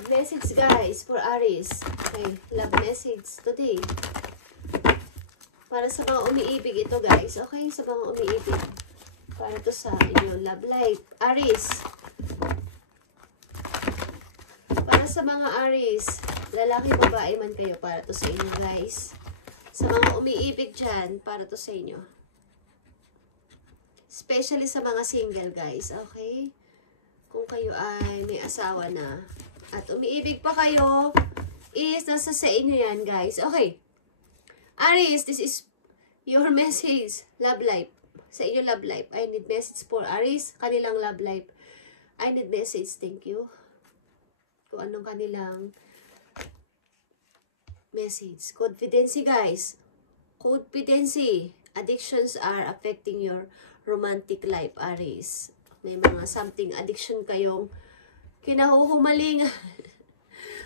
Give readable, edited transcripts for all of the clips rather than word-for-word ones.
love message guys for Aries. Okay, love message today. Para sa mga umiibig ito guys. Okay, sa mga umiibig. Para to sa inyong love life. Aries. Para sa mga Aries, lalaki, babae man kayo, para to sa inyo guys. Sa mga umiibig dyan, para to sa inyo. Especially sa mga single guys, okay? Kung kayo ay may asawa na at umiibig pa kayo, is nasa sa inyo yan guys. Okay. Aries, this is your message. Love life. Sa inyo love life. I need message for Aries. Kanilang love life. I need message. Thank you. Kung anong kanilang message. Confidency guys. Confidency. Addictions are affecting your romantic life, Aries. May mga something addiction kayong kinahuhumaling.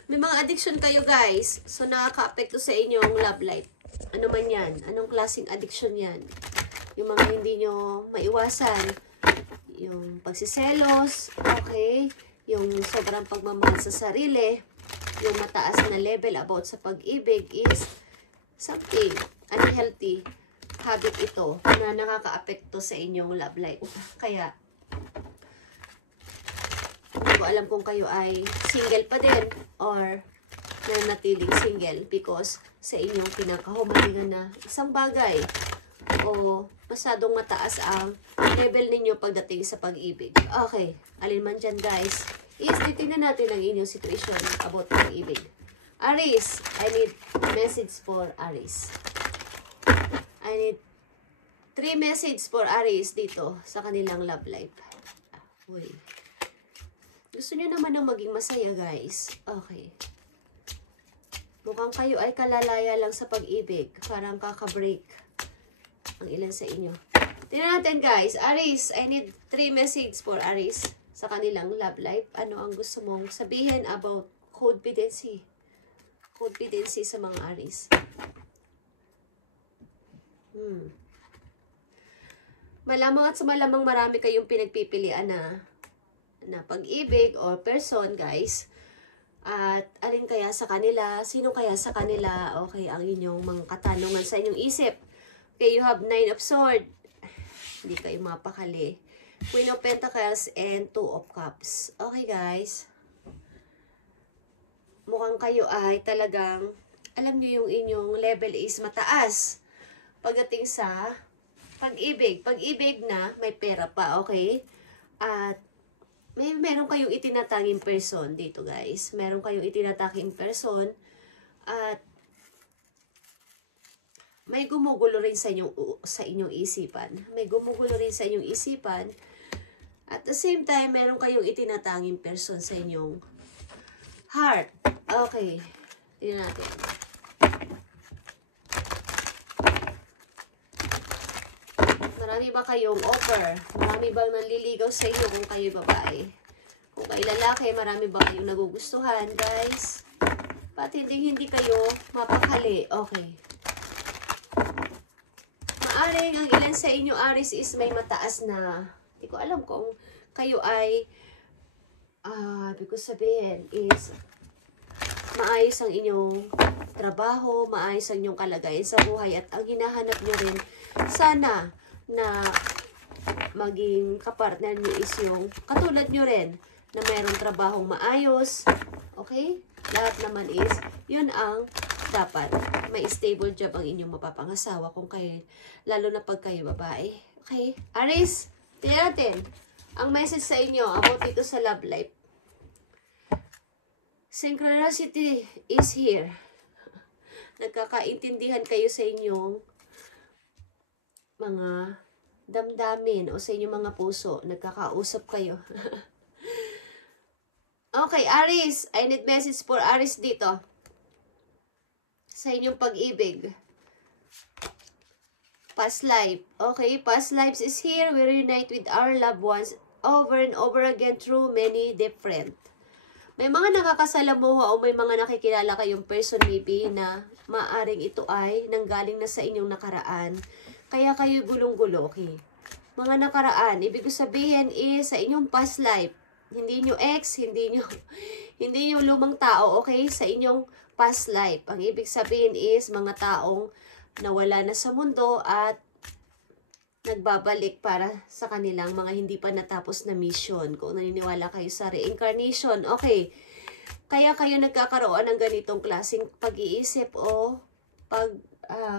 May mga addiction kayo guys. So nakaka-apekto sa inyong love life. Ano man yan? Anong klaseng addiction yan? Yung mga hindi nyo maiwasan. Yung pagsiselos. Okay. Yung sobrang pagmamahal sa sarili. Yung mataas na level about sa pag-ibig is something unhealthy habit ito na nakaka-apekto sa inyong love life. Kaya, hindi ko alam kung kayo ay single pa din or nanatiling single because sa inyong pinakahumalingan na isang bagay o masyadong mataas ang level ninyo pagdating sa pag-ibig. Okay, alin man dyan guys, is titignan natin ang inyong situation about pag-ibig. Aries, I need message for Aries. I need 3 message for Aries dito sa kanilang love life. Uy. Gusto niyo naman na maging masaya, guys. Okay. Mukhang kayo ay kalalaya lang sa pag-ibig. Parang kaka-break ang ilan sa inyo. Tingnan natin, guys. Aries, I need 3 message for Aries sa kanilang love life. Ano ang gusto mong sabihin about confidency? Confidency sa mga Aries. Malamang at malamang marami kayong pinagpipilian na pag-ibig or person, guys. At alin kaya sa kanila, sino kaya sa kanila, okay, ang inyong mga katanungan sa inyong isip. Okay, you have 9 of Swords. Hindi kayo mapakali. Queen of Pentacles and 2 of Cups. Okay, guys. Mukhang kayo ay talagang, alam niyo yung inyong level is mataas. Pagdating sa pag-ibig. Pag-ibig na may pera pa, okay? At meron kayong itinatanging person dito, guys. Meron kayong itinatanging person. At may gumugulo rin sa inyong isipan. May gumugulo rin sa inyong isipan. At the same time, meron kayong itinatanging person sa inyong heart. Okay. Tingnan natin. Marami ba kayong offer? Marami ba manliligaw sa inyo kung kayo babae? Kung kayo lalaki, marami ba kayong nagugustuhan, guys? Pati hindi kayo mapakali. Okay. Maaring ang ilan sa inyo, Aries, is may mataas na, hindi ko alam kung kayo ay, ibig ko sabihin is, maayos ang inyong trabaho, maayos ang inyong kalagayan sa buhay, at ang hinahanap nyo rin, sana, na maging kapartner nyo is yung katulad nyo rin na mayroong trabahong maayos. Okay? Lahat naman is, yun ang dapat. May stable job ang inyong mapapangasawa kung kayo, lalo na pag kayo babae. Okay? Aries, tingnan natin ang message sa inyo about dito sa love life. Synchronicity is here. Nagkakaintindihan kayo sa inyong mga damdamin o sa inyong mga puso. Nagkakausap kayo. Okay, Aries. I need message for Aries dito. Sa inyong pag-ibig. Past life. Okay, past lives is here. We reunite with our loved ones over and over again through many different. May mga nakakasalamuha o may mga nakikilala kayong person maybe na maaring ito ay nanggaling na sa inyong nakaraan. Kaya kayo gulong-gulo, okay? Mga nakaraan, ibig sabihin is sa inyong past life, Hindi nyo ex, hindi nyo lumang tao, okay? Sa inyong past life. Ang ibig sabihin is mga taong nawala na sa mundo at nagbabalik para sa kanilang mga hindi pa natapos na mission. Kung naniniwala kayo sa reincarnation, okay. Kaya kayo nagkakaroon ng ganitong klaseng pag-iisip o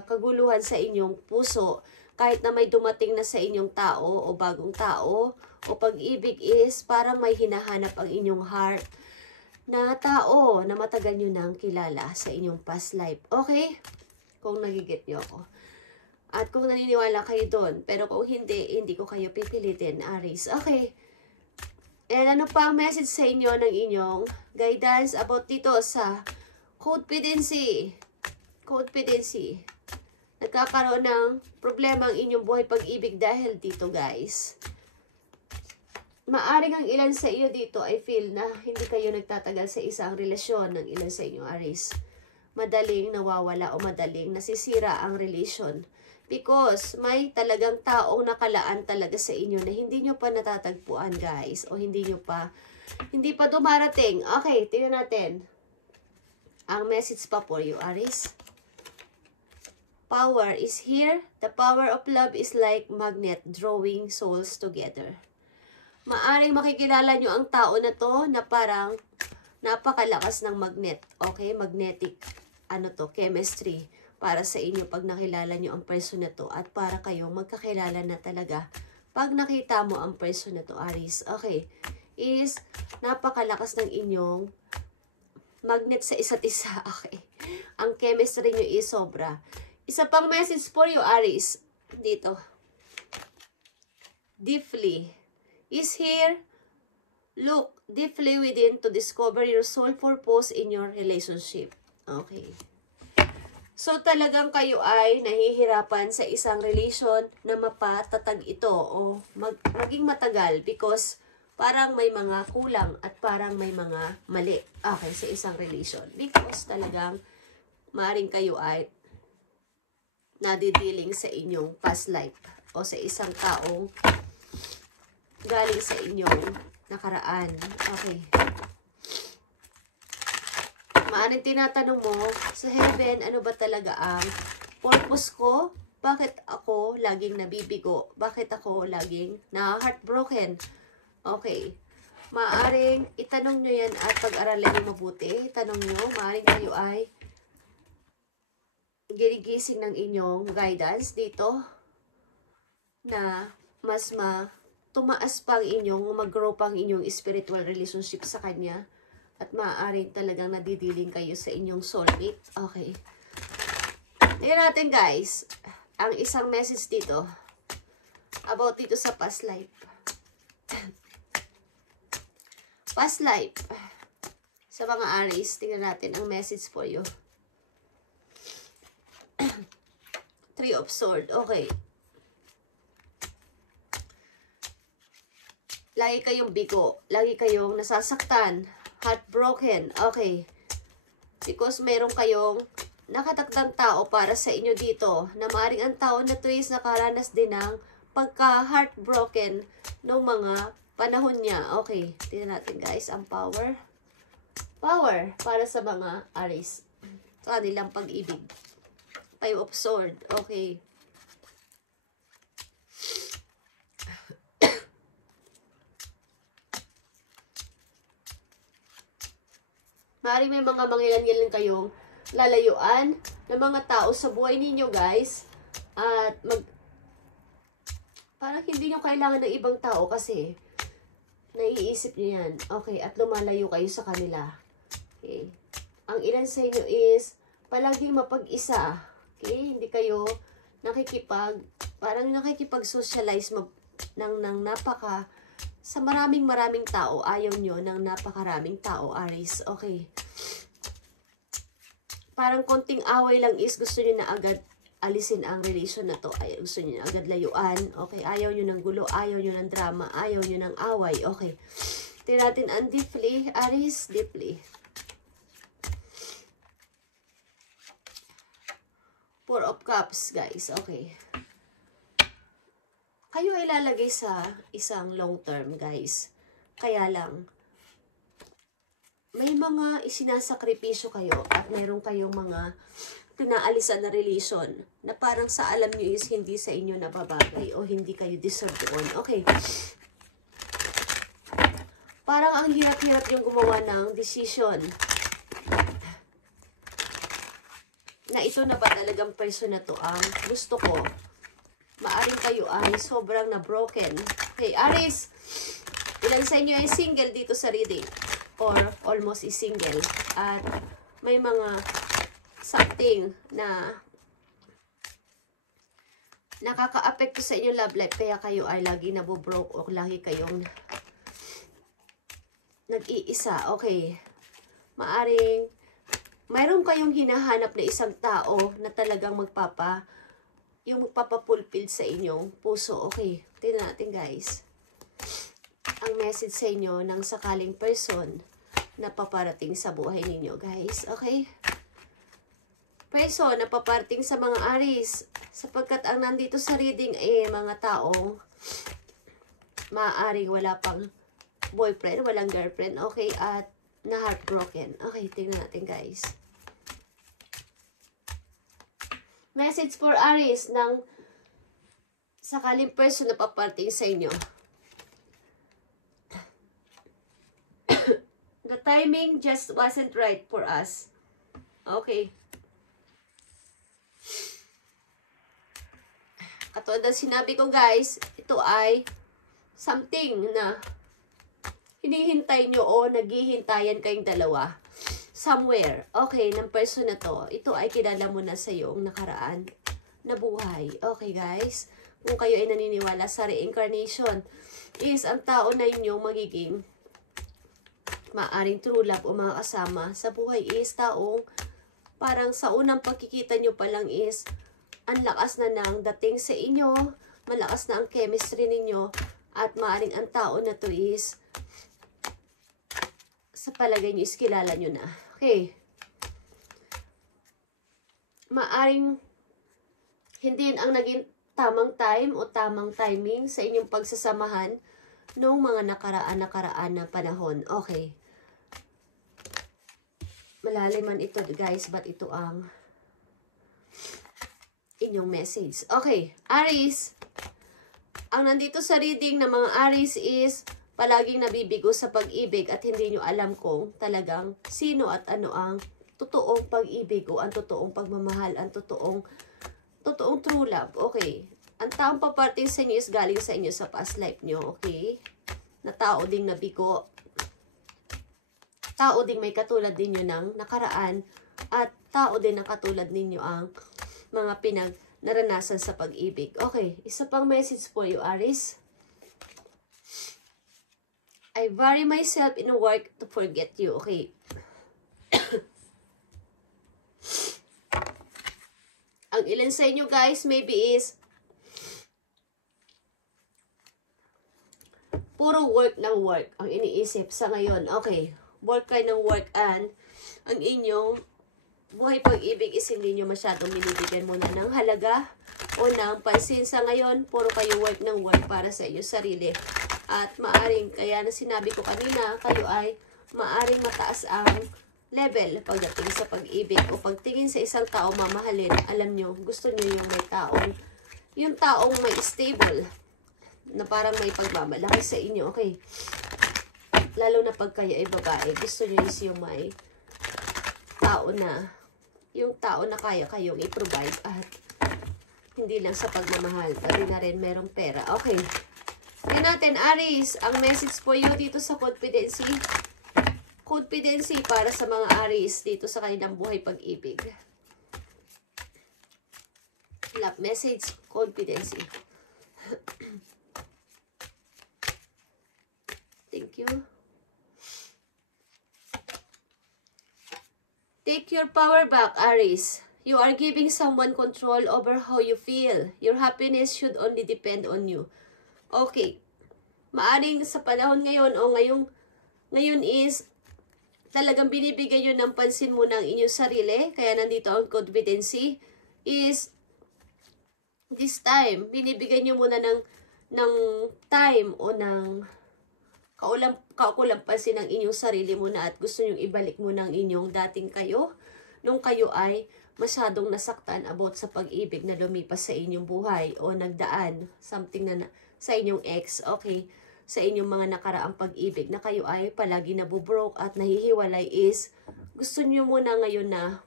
kaguluhan sa inyong puso. Kahit na may dumating na sa inyong tao o bagong tao o pag-ibig is parang may hinahanap ang inyong heart na tao na matagal nyo nang kilala sa inyong past life. Okay? Kung nagigit nyo ako. At kung naniniwala kayo doon, pero kung hindi, hindi ko kayo pipilitin, Aries. Okay. And ano pa ang message sa inyo ng inyong guidance about dito sa codependency? Codependency. Nagkakaroon ng problema ang inyong buhay pag-ibig dahil dito, guys. Maaring ang ilan sa iyo dito ay feel na hindi kayo nagtatagal sa isang relasyon ng ilan sa inyo, Aries. Madaling nawawala o madaling nasisira ang relation. Because may talagang taong nakalaan talaga sa inyo na hindi nyo pa natatagpuan, guys. O hindi pa dumarating. Okay, tingnan natin. Ang message pa for you, Aries. Power is here. The power of love is like magnet drawing souls together. Maaring makikilala nyo ang tao na to na parang napakalakas ng magnet. Okay? Magnetic, chemistry para sa inyo pag nakilala nyo ang person na to at para kayong magkakilala na talaga pag nakita mo ang person na to, Aries. Okay? Is napakalakas ng inyong magnet sa isa't isa. Okay? Ang chemistry nyo is sobra. Isa pang message for you, Aries. Dito. Deeply is here. Look deeply within to discover your soul purpose in your relationship. Okay. So, talagang kayo ay nahihirapan sa isang relation na mapatatag ito o maging matagal because parang may mga kulang at parang may mga mali, okay, sa isang relation. Because talagang maaring kayo ay nadidealing sa inyong past life o sa isang taong galing sa inyong nakaraan. Okay. Maaring tinatanong mo sa heaven, ano ba talaga ang purpose ko? Bakit ako laging nabibigo? Bakit ako laging na-heartbroken? Okay. Maaring itanong nyo yan at pag-aralan nyo mabuti. Tanong nyo, maaring kayo ay ginigising ng inyong guidance dito na mas tumaas pa ang inyong, mag-grow pa ang inyong spiritual relationship sa Kanya at maaaring talagang nadidiling kayo sa inyong soulmate. Okay. Tingnan natin, guys, ang isang message dito about dito sa past life. Past life. Sa mga Aries, tingnan natin ang message for you. Three of Swords. Okay. Lagi kayong bigo. Lagi kayong nasasaktan. Heartbroken. Okay. Because meron kayong nakatakdang tao para sa inyo dito. Na maaaring ang tao na to is nakaranas din ng pagka-heartbroken ng mga panahon niya. Okay. Tingnan natin, guys, ang power. Power para sa mga Aries. Sa kanilang pag-ibig. Five of Swords. Okay. Maaaring may mga mangilan-ngilan kayong lalayuan ng mga tao sa buhay ninyo, guys. At parang hindi nyo kailangan ng ibang tao kasi naiisip nyo yan. Okay, at lumalayo kayo sa kanila. Okay. Ang ilan sa inyo is palaging mapag-isa. Okay, hindi kayo parang nakikipag-socialize ng sa maraming tao. Ayaw nyo ng napakaraming tao, Aries. Okay. Parang konting away lang is gusto nyo na agad alisin ang relation na to. Ay, gusto nyo na agad layuan. Okay. Ayaw nyo ng gulo. Ayaw nyo ng drama. Ayaw nyo ng away. Okay. Tingnan natin ang deeply. Aries, deeply. Four of Cups, guys. Okay. Kayo ay lalagay sa isang long term, guys. Kaya lang, may mga isinasakripisyo kayo at meron kayong mga pinaalisan na relation na parang sa alam nyo is hindi sa inyo nababagay o hindi kayo deserve doon. Okay. Parang ang hirap-hirap yung gumawa ng decision na ito na ba talagang person na to ang gusto ko. Maaring kayo ay sobrang na broken. Okay, Aries, ilan sa inyo ay single dito sa reading? Or almost is single. At may mga something na nakaka-apekto sa inyong love life. Kaya kayo ay lagi nabobroke o lagi kayong nag-iisa. Okay. Maaring mayroon kayong hinahanap na isang tao na talagang magpapapulpil sa inyong puso. Okay. Tingnan natin, guys. Ang message sa inyo ng sakaling person na paparating sa buhay ninyo, guys. Okay? Person na paparating sa mga Aries. Sapagkat ang nandito sa reading mga taong maaaring wala pang boyfriend, walang girlfriend. Okay? At na heartbroken. Okay, tingnan natin, guys. Message for Aries ng sakaling person na paparating sa inyo. The timing just wasn't right for us. Okay. Katulad ng sinabi ko, guys, ito ay something na hinihintay nyo o naghihintayan kayong dalawa somewhere. Okay, ng person na to. Ito ay kilala mo na sa iyong nakaraan na buhay. Okay, guys. Kung kayo ay naniniwala sa reincarnation, is ang tao na inyong magiging maaring true love o mga kasama sa buhay is taong parang sa unang pagkikita nyo pa lang is ang lakas na ng dating sa inyo, malakas na ang chemistry ninyo, at maaring ang tao na to is sa palagay nyo is kilala nyo na. Okay. Maaring hindi yun ang naging tamang time o tamang timing sa inyong pagsasamahan noong mga nakaraan na panahon. Okay. Malalim man ito, guys, but ito ang inyong message. Okay, Aries, ang nandito sa reading ng mga Aries is palaging nabibigo sa pag-ibig at hindi nyo alam kung talagang sino at ano ang totoong pag-ibig o ang totoong pagmamahal, ang totoong true love. Okay, ang taong paparting sa inyo is galing sa inyo sa past life nyo. Okay, na tao ding nabigo, tao ding may katulad ninyo ng nakaraan, at tao din na katulad ninyo ang mga naranasan sa pag-ibig. Okay, isa pang message for you, Aries. I vary myself in work to forget you. Okay. Ang ilan sa inyo, guys, maybe is puro work ng work ang iniisip sa ngayon. Okay. Work kayo ng work, and ang inyong buhay pag-ibig is hindi nyo masyadong binibigyan muna ng halaga o ng pansin sa ngayon. Puro kayo work ng work para sa iyo sarili. At maaring, kaya na sinabi ko kanina, kayo ay maaring mataas ang level pagdating sa pag-ibig o pagtingin sa isang tao mamahalin. Alam nyo, gusto nyo yung taong may stable na parang may pagmamalaki sa inyo. Okay. Lalo na pag kayo ay babae, gusto nyo is yung may tao na, yung tao na kaya kayong i-provide at hindi lang sa pagmamahal, pati na rin merong pera. Okay. Yan natin, Aries, ang message for you dito sa Confidency. Confidency para sa mga Aries dito sa kanilang buhay pag-ibig. Love message, Confidency. Thank you. Take your power back, Aries. You are giving someone control over how you feel. Your happiness should only depend on you. Okay. Maaring sa panahon ngayon o ngayon is talagang binibigay nyo ng pansin mo ng inyong sarili. Kaya nandito ang Confidency is this time. Binibigay nyo muna ng time o ng kakulampansin ng inyong sarili mo na at gusto nyong ibalik mo ng inyong dating kayo nung kayo ay masyadong nasaktan about sa pag-ibig na lumipas sa inyong buhay o nagdaan, something na sa inyong ex, okay, sa inyong mga nakaraang pag-ibig na kayo ay palagi nabubroke at nahihiwalay is gusto nyo muna ngayon na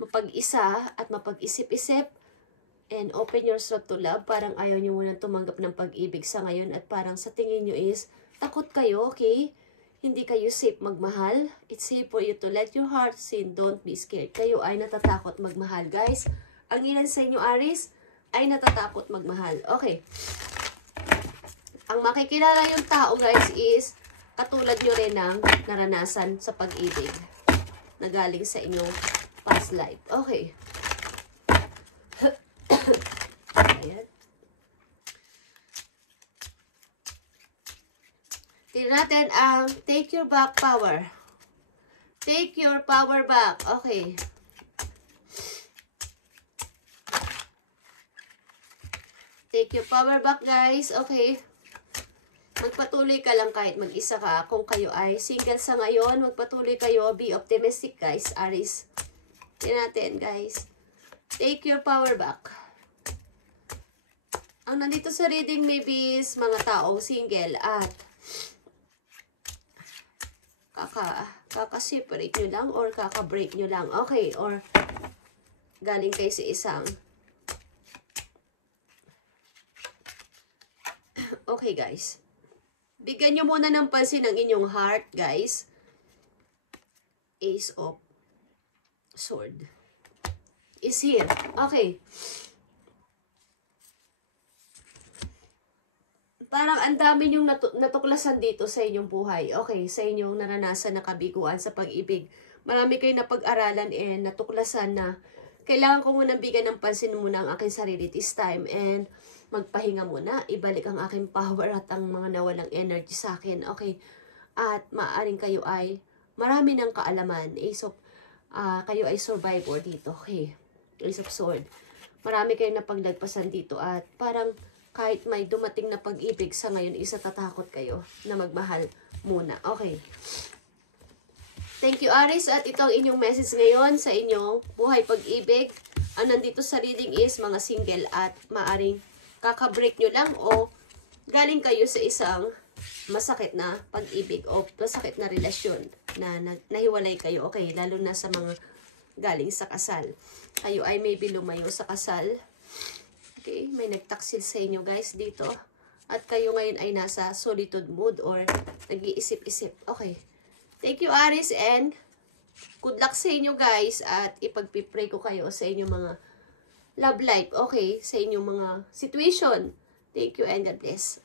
mapag-isa at mapag-isip-isip and open yourself to love. Parang ayaw nyo muna tumanggap ng pag-ibig sa ngayon at parang sa tingin nyo is takot kayo, okay? Hindi kayo safe magmahal. It's safe for you to let your heart sin. Don't be scared. Kayo ay natatakot magmahal, guys. Ang ilan sa inyo, Aries, ay natatakot magmahal. Okay. Ang makikilala yung tao, guys, is katulad nyo rin ng naranasan sa pag-ibig na galing sa inyong past life. Okay. Ayan. Tingnan natin ang take your back power. Take your power back. Okay. Take your power back, guys. Okay. Magpatuloy ka lang kahit mag-isa ka. Kung kayo ay single sa ngayon, magpatuloy kayo. Be optimistic, guys. Aries. Tingnan natin, guys. Take your power back. Ang nandito sa reading maybe is mga taong single at kaka-separate nyo lang or kaka-break nyo lang. Okay, or galing kayo sa isang. Okay, guys. Bigyan nyo muna ng pansin ang inyong heart, guys. Ace of Sword is here. Okay. Parang ang dami yung natuklasan dito sa inyong buhay. Okay, sa inyong naranasan na kabiguan sa pag-ibig. Marami kayong napag-aralan and natuklasan na kailangan ko muna bigyan ng pansin muna ang aking sarili this time and magpahinga muna. Ibalik ang aking power at ang mga nawalang energy sa akin. Okay, at maaaring kayo ay marami ng kaalaman. Kayo ay survivor dito. Okay, Ace of Sword. Marami kayong napaglagpasan dito at parang kahit may dumating na pag-ibig sa ngayon, isa tatakot kayo na magmahal muna. Okay. Thank you, Aries. At ito ang inyong message ngayon sa inyong buhay pag-ibig. Ang nandito sa reading is mga single at maaring kakabreak nyo lang o galing kayo sa isang masakit na pag-ibig o masakit na relasyon na nahiwalay kayo. Okay, lalo na sa mga galing sa kasal. Kayo ay maybe lumayo sa kasal. Okay, may nagtaksil sa inyo guys dito. At kayo ngayon ay nasa solitude mood or nag-iisip-isip. Okay. Thank you, Aries, and good luck sa inyo guys. At ipagpipray ko kayo sa inyong mga love life. Okay, sa inyong mga situation. Thank you and God bless.